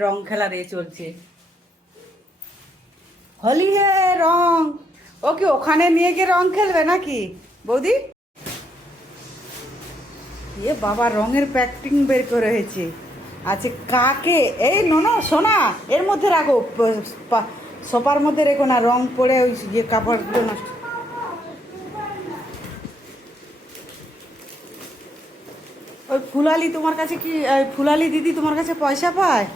রং খেলা রে চলছে। হলি হে রং। ও কি ওখানে নিয়ে গিয়ে রং খেলবে নাকি? বৌদি? এ বাবা, রঙের প্যাকেটিং বের করে হয়েছে। আছে কাকে? এই নোনো, সোনা, এর মধ্যে রাখো। সোপার মধ্যে রেখো না, রং পড়ে ওই ইয়ে কাপড়গুলো নষ্ট। ফুলালি তোমার কাছে কি ফুলালি দিদি তোমার কাছে পয়সা পায়?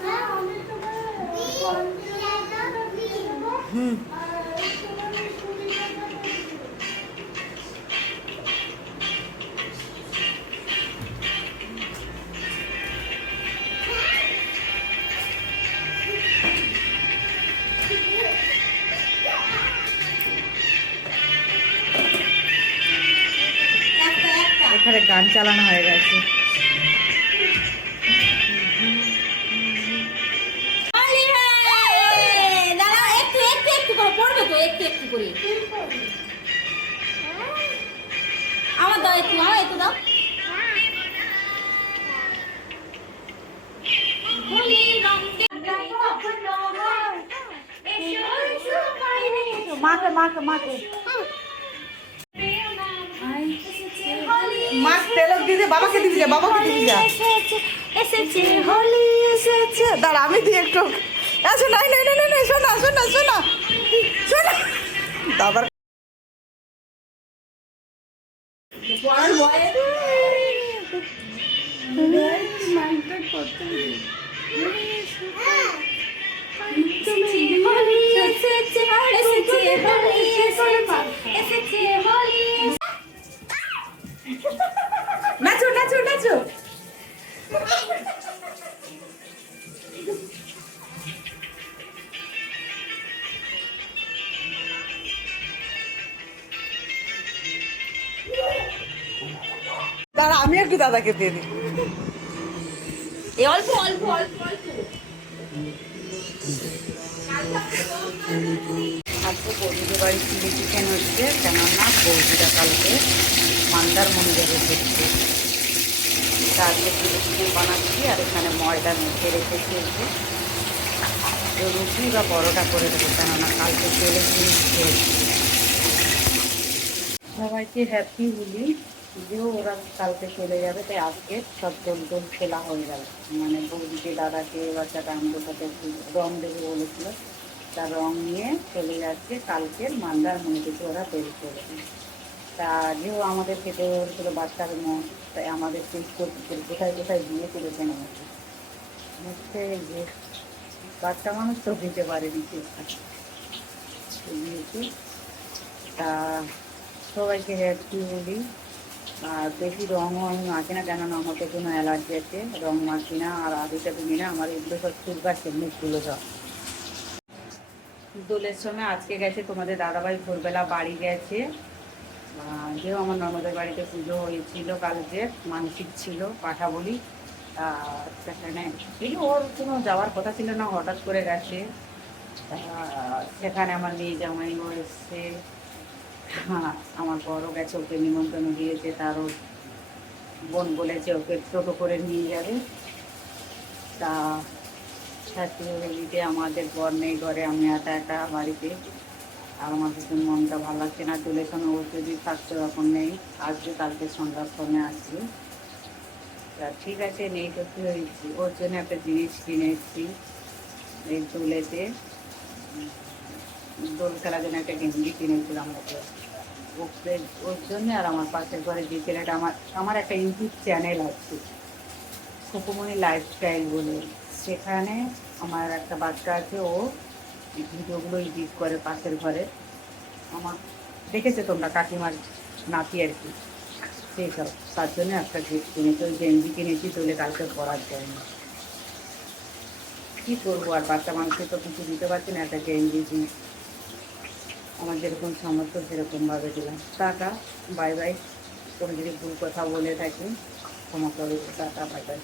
হুম। এখানে গান চালানো হয়ে গেছে। একটু একটু করে। আমার দাও একটু আমার একটু দাও। মাকে মাকে মাকে মাছ তেলক দিদি বাবাকে দিবি যা বাবাকে দিবি যা এসেছে হোলি এসেছে। দাঁড়া আমি দিই একটু আচ্ছা নাই নাই নাই নাই শোনা শোনা শোনা শোনা দাবার মাইন্ড এসেছে দাঁড়া আমি একটু দাদাকে দিয়ে দিই। অল্প অল্প অল্প অল্প। আজকে বৌদিদের বাড়ি চিলি চিকেন হচ্ছে কেননা বৌদিরা কালকে মান্দার মন্দিরে হচ্ছে আজকে চিলি চিকেন বানাচ্ছি আর এখানে ময়দা মেখে রেখেছি এসে রুটি বা পরোটা করে দেবো কেননা কালকে তেলে জিনিস সবাইকে হ্যাপি হোলি। যে ওরা কালকে চলে যাবে, তাই আজকে সব দোল দোল খেলা হয়ে গেল। মানে বৌদিকে, দাদাকে বাচ্চাটা আমাদের সাথে রং দেবে বলেছিল। তার রং নিয়ে চলে যাচ্ছে কালকের মান্দার মনে কিছু ওরা তৈরি করবে তা যেও আমাদের খেতে হয়েছিল বাচ্চার মন, তাই আমাদের কোথায় কোথায় দিয়ে তুলেছেন আমাকে হচ্ছে। যে বাচ্চা মানুষ তো দিতে পারেনি দিয়েছি তা সবাইকে হ্যাপি বলি আর বেশি রঙও আমি মাখি না কেননা আমাকে কোনো অ্যালার্জি আছে। রং মাখি না, আর আদিটা তুমি না, আমার এগুলো সব চুলকাচ্ছে মুখগুলো সব দোলের সময় আজকে গেছে তোমাদের দাদাভাই, ভোরবেলা বাড়ি গেছে। যেও আমার ননদের বাড়িতে পুজো হয়েছিল, কালকে মানসিক ছিল, পাঠা বলি। সেখানে এই ওর কোনো যাওয়ার কথা ছিল না, হঠাৎ করে গেছে। সেখানে আমার মেয়ে জামাইও এসছে। আমার বড় গেছে, ওকে নিমন্ত্রণ দিয়েছে, তারও বোন বলেছে ওকে টোটো করে নিয়ে যাবে। তা দিতে, আমাদের বর নেই ঘরে, আমি একা একা বাড়িতে। আর আমার ভীষণ মনটা ভালো লাগছে না তুলের সঙ্গে ও যদি থাকতো এখন নেই আসবে কালকে সন্ধ্যার সময় আসবে। তা ঠিক আছে, নেই তো কি হয়েছি? ওর জন্য একটা জিনিস কিনে এসেছি এই তুলেতে দোল খেলার জন্য একটা গেঞ্জি কিনেছিলাম ওকে। ওকে, ওর জন্য আর আমার পাশের ঘরে যে ছেলেটা, আমার আমার একটা ইউটিউব চ্যানেল আছে। সুকুমণি লাইফস্টাইল বলে। সেখানে আমার একটা বাচ্চা আছে, ও ভিডিওগুলো এডিট করে পাশের ঘরে। আমার, দেখেছ তোমরা কাকিমার নাতি আর কি? সেই সব। তার জন্য একটা গিফট কিনেছি। ওই গেঞ্জি কিনেছি তোলে কালকে পরার জন্য। কী করব আর বাচ্চা মানুষকে তো কিছু দিতে পারছি না, একটা গেঞ্জি আমার যেরকম সামর্থ্য, সেরকমভাবে দিলাম। Tata, bye bye. কোনো যদি ভুল কথা বলে থাকি, ক্ষমা করে, টাটা, বাই বাই।